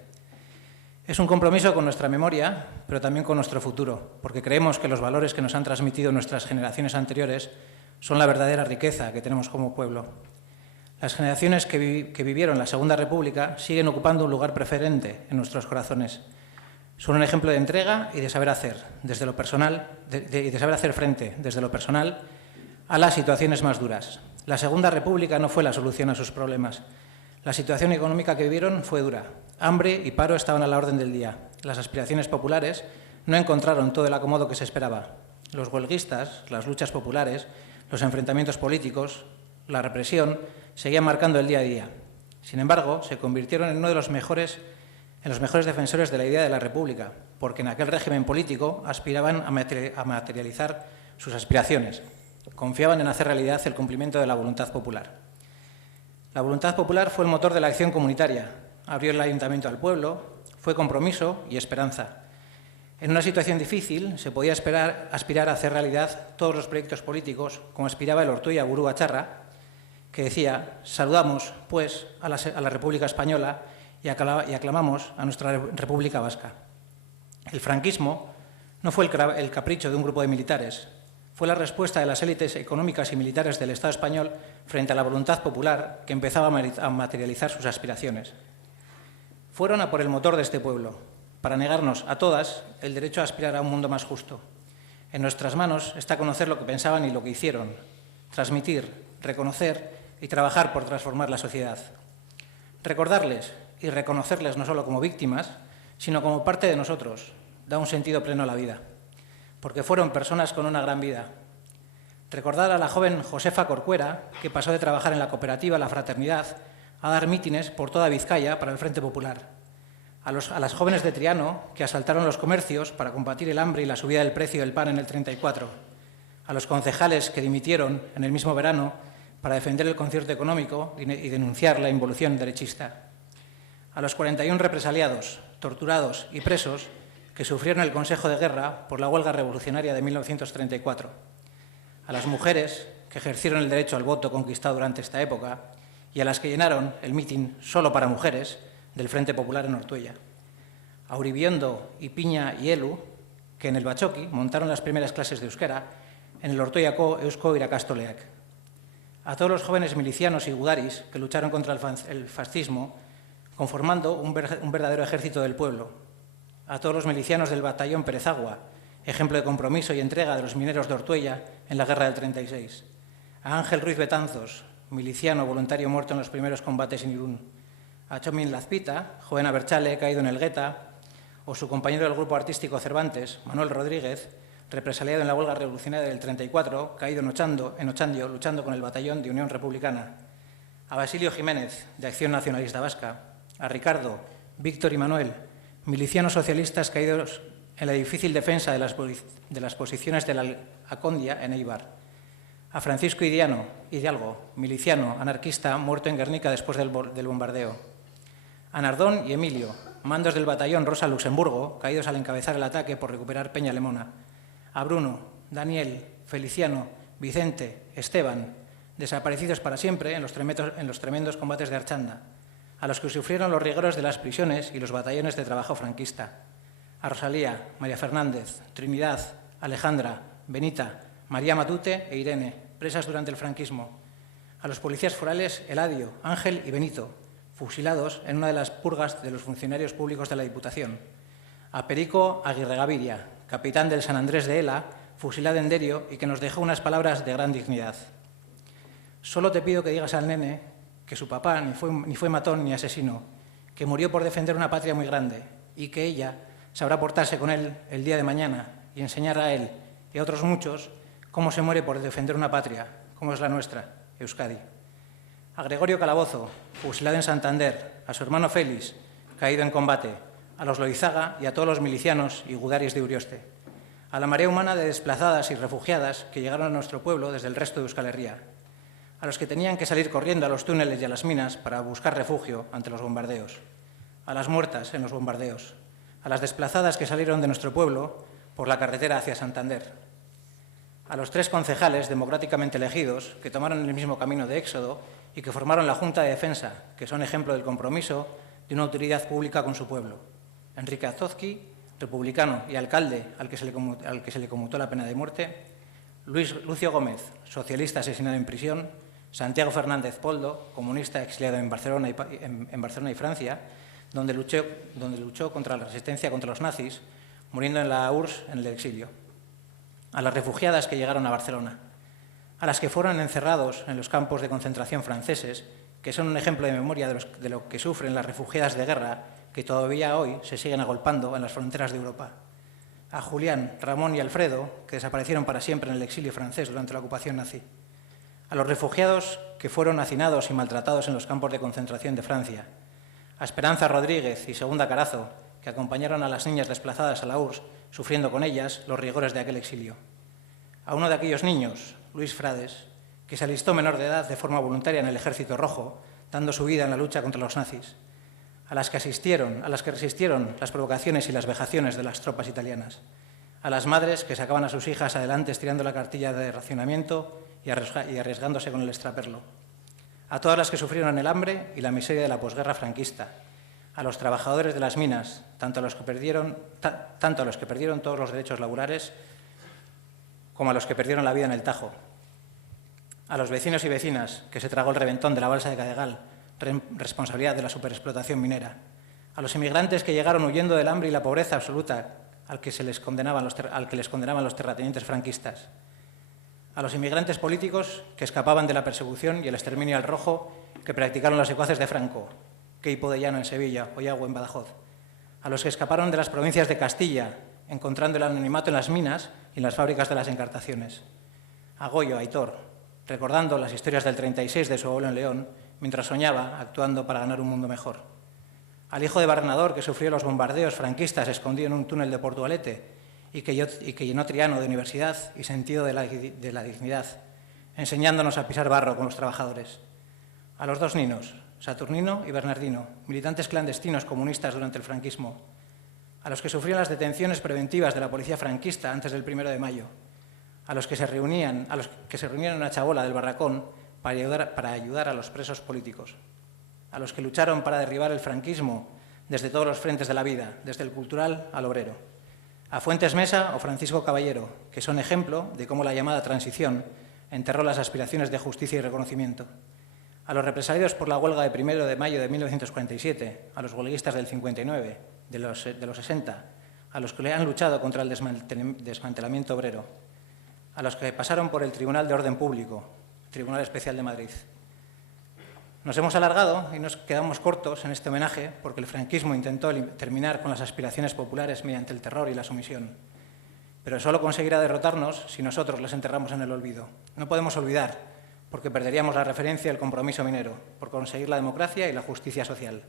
Es un compromiso con nuestra memoria, pero también con nuestro futuro, porque creemos que los valores que nos han transmitido nuestras generaciones anteriores son la verdadera riqueza que tenemos como pueblo. Las generaciones que vivieron la Segunda República siguen ocupando un lugar preferente en nuestros corazones. Son un ejemplo de entrega y de saber hacer, desde lo personal, y de saber hacer frente, desde lo personal, a las situaciones más duras. La Segunda República no fue la solución a sus problemas. La situación económica que vivieron fue dura. Hambre y paro estaban a la orden del día. Las aspiraciones populares no encontraron todo el acomodo que se esperaba. Los huelguistas, las luchas populares, los enfrentamientos políticos, la represión, seguían marcando el día a día. Sin embargo, se convirtieron en uno de los mejores defensores de la idea de la República, porque en aquel régimen político aspiraban a materializar sus aspiraciones. Confiaban en hacer realidad el cumplimiento de la voluntad popular. La voluntad popular fue el motor de la acción comunitaria, abrió el ayuntamiento al pueblo, fue compromiso y esperanza. En una situación difícil se podía aspirar a hacer realidad todos los proyectos políticos, como aspiraba el Ortuella Buru Batzarra, que decía: saludamos, pues, a la República Española y aclamamos a nuestra República Vasca. El franquismo no fue el capricho de un grupo de militares, fue la respuesta de las élites económicas y militares del Estado español frente a la voluntad popular que empezaba a materializar sus aspiraciones. Fueron a por el motor de este pueblo, para negarnos a todas el derecho a aspirar a un mundo más justo. En nuestras manos está conocer lo que pensaban y lo que hicieron, transmitir, reconocer y trabajar por transformar la sociedad. Recordarles y reconocerles no solo como víctimas, sino como parte de nosotros, da un sentido pleno a la vida, porque fueron personas con una gran vida. Recordar a la joven Josefa Corcuera, que pasó de trabajar en la cooperativa La Fraternidad a dar mítines por toda Vizcaya para el Frente Popular. A las jóvenes de Triano, que asaltaron los comercios para combatir el hambre y la subida del precio del pan en el 34. A los concejales que dimitieron en el mismo verano para defender el concierto económico y denunciar la involución derechista. A los 41 represaliados, torturados y presos que sufrieron el Consejo de Guerra por la huelga revolucionaria de 1934. A las mujeres que ejercieron el derecho al voto conquistado durante esta época y a las que llenaron el mitin solo para mujeres del Frente Popular en Ortuella. A Uribiondo y Piña y Elu, que en el Bachoqui montaron las primeras clases de euskera en el Ortuellako Eusko Irakastoleak. A todos los jóvenes milicianos y gudaris que lucharon contra el fascismo, conformando un verdadero ejército del pueblo. A todos los milicianos del batallón Perezagua, ejemplo de compromiso y entrega de los mineros de Ortuella en la guerra del 36. A Ángel Ruiz Betanzos, miliciano voluntario muerto en los primeros combates en Irún. A Chomin Lazpita, joven abertzale caído en el Gueta, o su compañero del grupo artístico Cervantes, Manuel Rodríguez, represaliado en la huelga revolucionaria del 34, caído en Ochandio, luchando con el batallón de Unión Republicana. A Basilio Jiménez, de Acción Nacionalista Vasca. A Ricardo, Víctor y Manuel, milicianos socialistas caídos en la difícil defensa de las posiciones de la Acondia en Eibar. A Francisco Hidalgo, miliciano, anarquista, muerto en Guernica después del bombardeo. A Nardón y Emilio, mandos del batallón Rosa Luxemburgo, caídos al encabezar el ataque por recuperar Peña Lemona. A Bruno, Daniel, Feliciano, Vicente, Esteban, desaparecidos para siempre en los tremendos combates de Archanda. A los que sufrieron los rigores de las prisiones y los batallones de trabajo franquista. A Rosalía, María Fernández, Trinidad, Alejandra, Benita, María Matute e Irene, presas durante el franquismo. A los policías forales Eladio, Ángel y Benito, fusilados en una de las purgas de los funcionarios públicos de la Diputación. A Perico Aguirre Gaviria, capitán del San Andrés de Ela, fusilado en Derio y que nos dejó unas palabras de gran dignidad. Solo te pido que digas al nene que su papá ni fue matón ni asesino, que murió por defender una patria muy grande y que ella sabrá portarse con él el día de mañana y enseñar a él y a otros muchos cómo se muere por defender una patria, como es la nuestra, Euskadi. A Gregorio Calabozo, fusilado en Santander, a su hermano Félix, caído en combate, a los Loizaga y a todos los milicianos y gudaris de Urioste, a la marea humana de desplazadas y refugiadas que llegaron a nuestro pueblo desde el resto de Euskal Herria, a los que tenían que salir corriendo a los túneles y a las minas para buscar refugio ante los bombardeos, a las muertas en los bombardeos, a las desplazadas que salieron de nuestro pueblo por la carretera hacia Santander, a los 3 concejales democráticamente elegidos que tomaron el mismo camino de éxodo y que formaron la Junta de Defensa, que son ejemplo del compromiso de una autoridad pública con su pueblo. Enrique Azozki, republicano y alcalde al que se le conmutó la pena de muerte. Lucio Gómez, socialista asesinado en prisión. Santiago Fernández Poldo, comunista exiliado en Barcelona y Francia, donde luchó contra la resistencia contra los nazis, muriendo en la URSS en el exilio. A las refugiadas que llegaron a Barcelona. A las que fueron encerrados en los campos de concentración franceses, que son un ejemplo de memoria de lo que sufren las refugiadas de guerra que todavía hoy se siguen agolpando en las fronteras de Europa. A Julián, Ramón y Alfredo, que desaparecieron para siempre en el exilio francés durante la ocupación nazi. A los refugiados que fueron hacinados y maltratados en los campos de concentración de Francia. A Esperanza Rodríguez y Segunda Carazo, que acompañaron a las niñas desplazadas a la URSS, sufriendo con ellas los rigores de aquel exilio. A uno de aquellos niños, Luis Frades, que se alistó menor de edad de forma voluntaria en el Ejército Rojo, dando su vida en la lucha contra los nazis. A las que resistieron las provocaciones y las vejaciones de las tropas italianas. A las madres que sacaban a sus hijas adelante estirando la cartilla de racionamiento y arriesgándose con el extraperlo. A todas las que sufrieron el hambre y la miseria de la posguerra franquista. A los trabajadores de las minas, tanto a los que perdieron todos los derechos laborales como a los que perdieron la vida en el Tajo. A los vecinos y vecinas que se tragó el reventón de la balsa de Cadegal, responsabilidad de la superexplotación minera. A los inmigrantes que llegaron huyendo del hambre y la pobreza absoluta al que les condenaban los terratenientes franquistas, a los inmigrantes políticos que escapaban de la persecución y el exterminio al rojo que practicaron los secuaces de Franco, Queipo de Llano en Sevilla o Yagüe en Badajoz, a los que escaparon de las provincias de Castilla, encontrando el anonimato en las minas y en las fábricas de las encartaciones, a Goyo, a Aitor, recordando las historias del 36 de su abuelo en León, mientras soñaba actuando para ganar un mundo mejor, al hijo de Barrenador que sufrió los bombardeos franquistas escondido en un túnel de Portugalete y que llenó Triano de universidad y sentido de la dignidad, enseñándonos a pisar barro con los trabajadores, a los dos ninos, Saturnino y Bernardino, militantes clandestinos comunistas durante el franquismo, a los que sufrieron las detenciones preventivas de la policía franquista antes del 1 de mayo, a los que se reunían en una chabola del Barracón para ayudar a los presos políticos, a los que lucharon para derribar el franquismo desde todos los frentes de la vida, desde el cultural al obrero, a Fuentes Mesa o Francisco Caballero, que son ejemplo de cómo la llamada transición enterró las aspiraciones de justicia y reconocimiento, a los represaliados por la huelga de 1 de mayo de 1947, a los huelguistas del 59, de los 60, a los que han luchado contra el desmantelamiento obrero, a los que pasaron por el Tribunal de Orden Público, Tribunal Especial de Madrid. Nos hemos alargado y nos quedamos cortos en este homenaje porque el franquismo intentó terminar con las aspiraciones populares mediante el terror y la sumisión. Pero solo conseguirá derrotarnos si nosotros les enterramos en el olvido. No podemos olvidar, porque perderíamos la referencia y el compromiso minero por conseguir la democracia y la justicia social.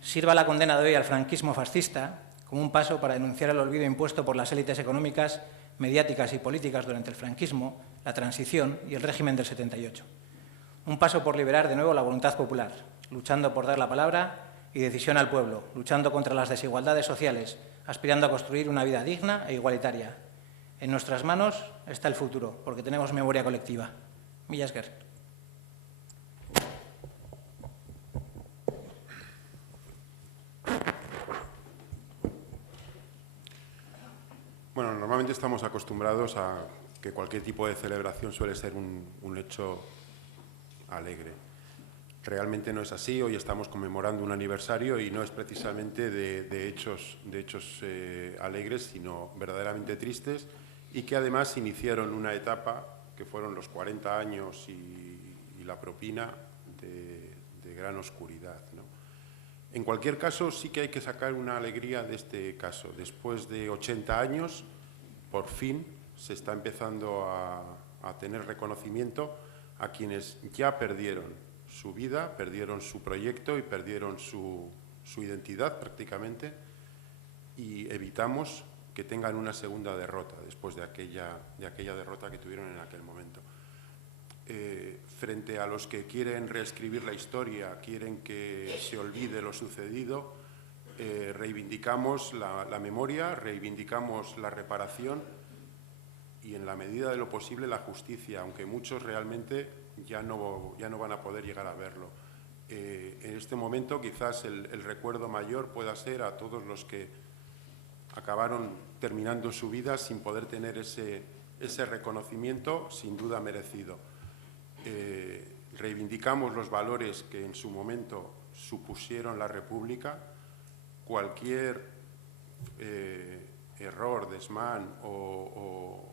Sirva la condena de hoy al franquismo fascista como un paso para denunciar el olvido impuesto por las élites económicas, mediáticas y políticas durante el franquismo, la transición y el régimen del 78. Un paso por liberar de nuevo la voluntad popular, luchando por dar la palabra y decisión al pueblo, luchando contra las desigualdades sociales, aspirando a construir una vida digna e igualitaria. En nuestras manos está el futuro, porque tenemos memoria colectiva. Mila esker. Bueno, normalmente estamos acostumbrados a que cualquier tipo de celebración suele ser un hecho alegre. Realmente no es así. Hoy estamos conmemorando un aniversario y no es precisamente de hechos alegres, sino verdaderamente tristes y que además iniciaron una etapa que fueron los 40 años y la propina de gran oscuridad, ¿no? En cualquier caso, sí que hay que sacar una alegría de este caso. Después de 80 años, por fin se está empezando a tener reconocimiento a quienes ya perdieron su vida, perdieron su proyecto y perdieron su identidad prácticamente, y evitamos que tengan una segunda derrota después de aquella derrota que tuvieron en aquel momento. Frente a los que quieren reescribir la historia, quieren que se olvide lo sucedido, reivindicamos la memoria, reivindicamos la reparación y, en la medida de lo posible, la justicia, aunque muchos realmente ya no van a poder llegar a verlo. En este momento, quizás el recuerdo mayor pueda ser a todos los que acabaron terminando su vida sin poder tener ese reconocimiento, sin duda merecido. Reivindicamos los valores que en su momento supusieron la República. Cualquier error, desmán o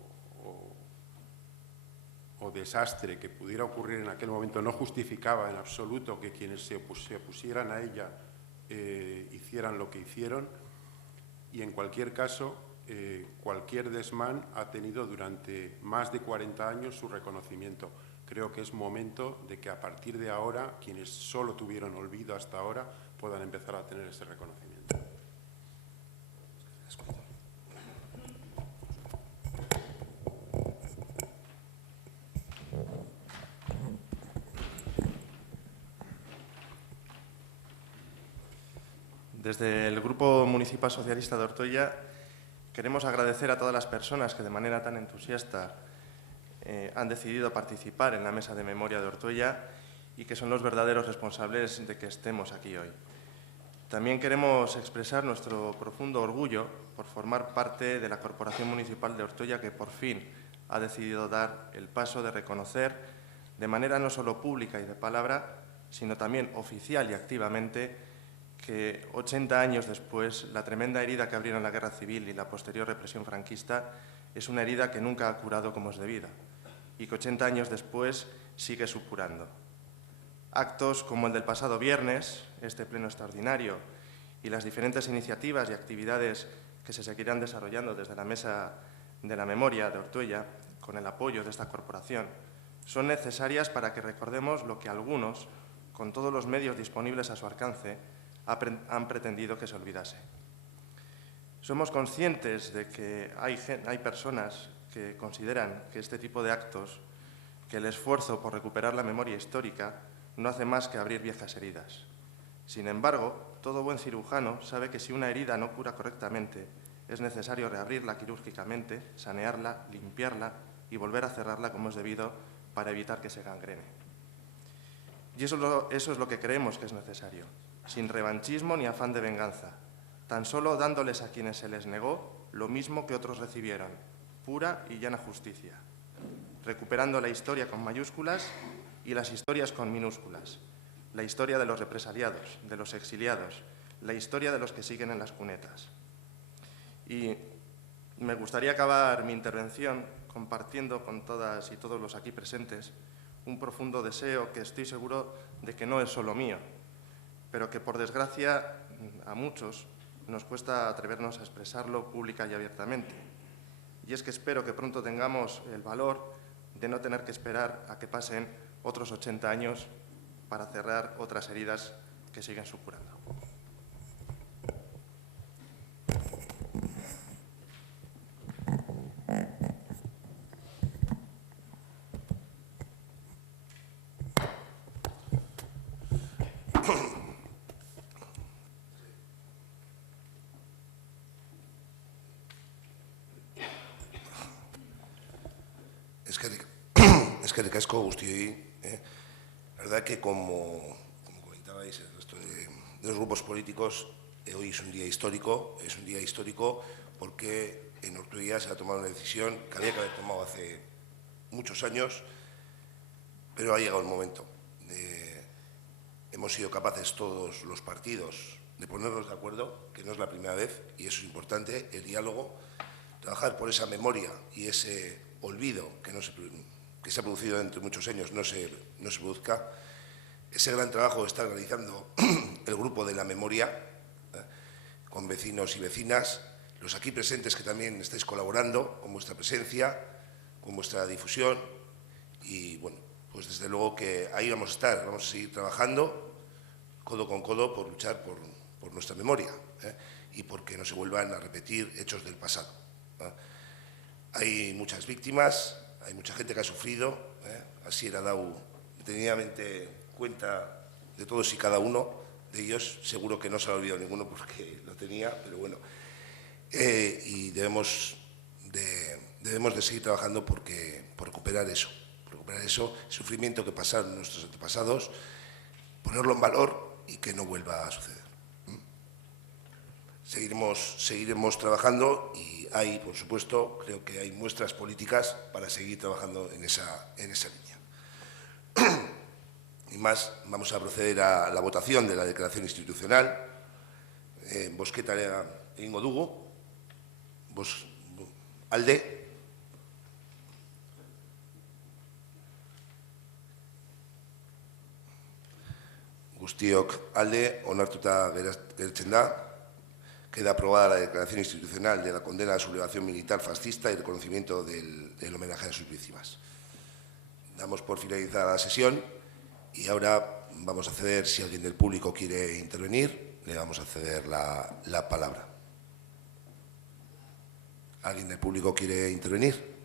desastre que pudiera ocurrir en aquel momento no justificaba en absoluto que quienes se opusieran a ella hicieran lo que hicieron, y en cualquier caso cualquier desmán ha tenido durante más de 40 años su reconocimiento. Creo que es momento de que a partir de ahora quienes solo tuvieron olvido hasta ahora puedan empezar a tener ese reconocimiento. Desde el Grupo Municipal Socialista de Ortuella queremos agradecer a todas las personas que de manera tan entusiasta han decidido participar en la Mesa de Memoria de Ortuella y que son los verdaderos responsables de que estemos aquí hoy. También queremos expresar nuestro profundo orgullo por formar parte de la Corporación Municipal de Ortuella, que por fin ha decidido dar el paso de reconocer de manera no solo pública y de palabra, sino también oficial y activamente, que 80 años después, la tremenda herida que abrieron la guerra civil y la posterior represión franquista es una herida que nunca ha curado como es debida y que 80 años después sigue supurando. Actos como el del pasado viernes, este pleno extraordinario, y las diferentes iniciativas y actividades que se seguirán desarrollando desde la Mesa de la Memoria de Ortuella, con el apoyo de esta corporación, son necesarias para que recordemos lo que algunos, con todos los medios disponibles a su alcance, han pretendido que se olvidase. Somos conscientes de que hay personas que consideran que este tipo de actos, que el esfuerzo por recuperar la memoria histórica, no hace más que abrir viejas heridas. Sin embargo, todo buen cirujano sabe que si una herida no cura correctamente, es necesario reabrirla quirúrgicamente, sanearla, limpiarla y volver a cerrarla como es debido para evitar que se gangrene. Y eso es lo que creemos que es necesario, sin revanchismo ni afán de venganza, tan solo dándoles a quienes se les negó lo mismo que otros recibieron, pura y llana justicia, recuperando la historia con mayúsculas y las historias con minúsculas, la historia de los represaliados, de los exiliados, la historia de los que siguen en las cunetas. Y me gustaría acabar mi intervención compartiendo con todas y todos los aquí presentes un profundo deseo que estoy seguro de que no es solo mío, pero que por desgracia a muchos nos cuesta atrevernos a expresarlo pública y abiertamente. Y es que espero que pronto tengamos el valor de no tener que esperar a que pasen otros 80 años para cerrar otras heridas que siguen supurando. Eskerrik asko guztioi. La verdad que como comentabais el resto de los grupos políticos, hoy es un día histórico porque en Ortuella se ha tomado una decisión que había que haber tomado hace muchos años, pero ha llegado el momento. Hemos sido capaces todos los partidos de ponernos de acuerdo, que no es la primera vez, y eso es importante, el diálogo, trabajar por esa memoria y ese olvido que se ha producido entre muchos años no se produzca. Ese gran trabajo está realizando el Grupo de la Memoria, con vecinos y vecinas, los aquí presentes que también estáis colaborando con vuestra presencia, con vuestra difusión, y bueno, pues desde luego que ahí vamos a estar, vamos a seguir trabajando codo con codo por luchar por nuestra memoria y porque no se vuelvan a repetir hechos del pasado. Hay muchas víctimas, hay mucha gente que ha sufrido, Asier ha dado detenidamente cuenta de todos y cada uno de ellos, seguro que no se ha olvidado ninguno porque lo tenía, pero bueno, y debemos de seguir trabajando por recuperar eso, el sufrimiento que pasaron nuestros antepasados, ponerlo en valor y que no vuelva a suceder. Seguiremos trabajando y hay, por supuesto, creo que hay muestras políticas para seguir trabajando en esa línea. Y más, vamos a proceder a la votación de la declaración institucional. Bozketara egingo dugu. Alde. Guztiok alde, onartuta geratzen da. Queda aprobada la declaración institucional de la condena a la sublevación militar fascista y reconocimiento del homenaje a sus víctimas. Damos por finalizada la sesión y ahora vamos a ceder, si alguien del público quiere intervenir, le vamos a ceder la palabra. ¿Alguien del público quiere intervenir?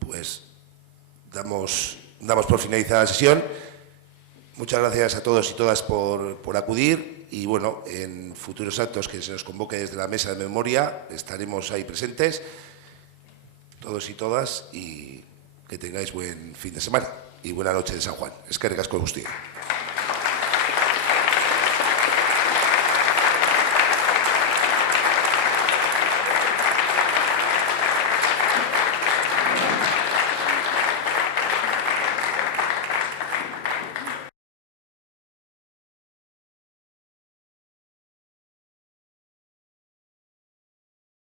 Pues damos por finalizada la sesión. Muchas gracias a todos y todas por acudir y, bueno, en futuros actos que se nos convoque desde la Mesa de Memoria estaremos ahí presentes, todos y todas, y que tengáis buen fin de semana y buena noche de San Juan. Eskerrik asko guztioi.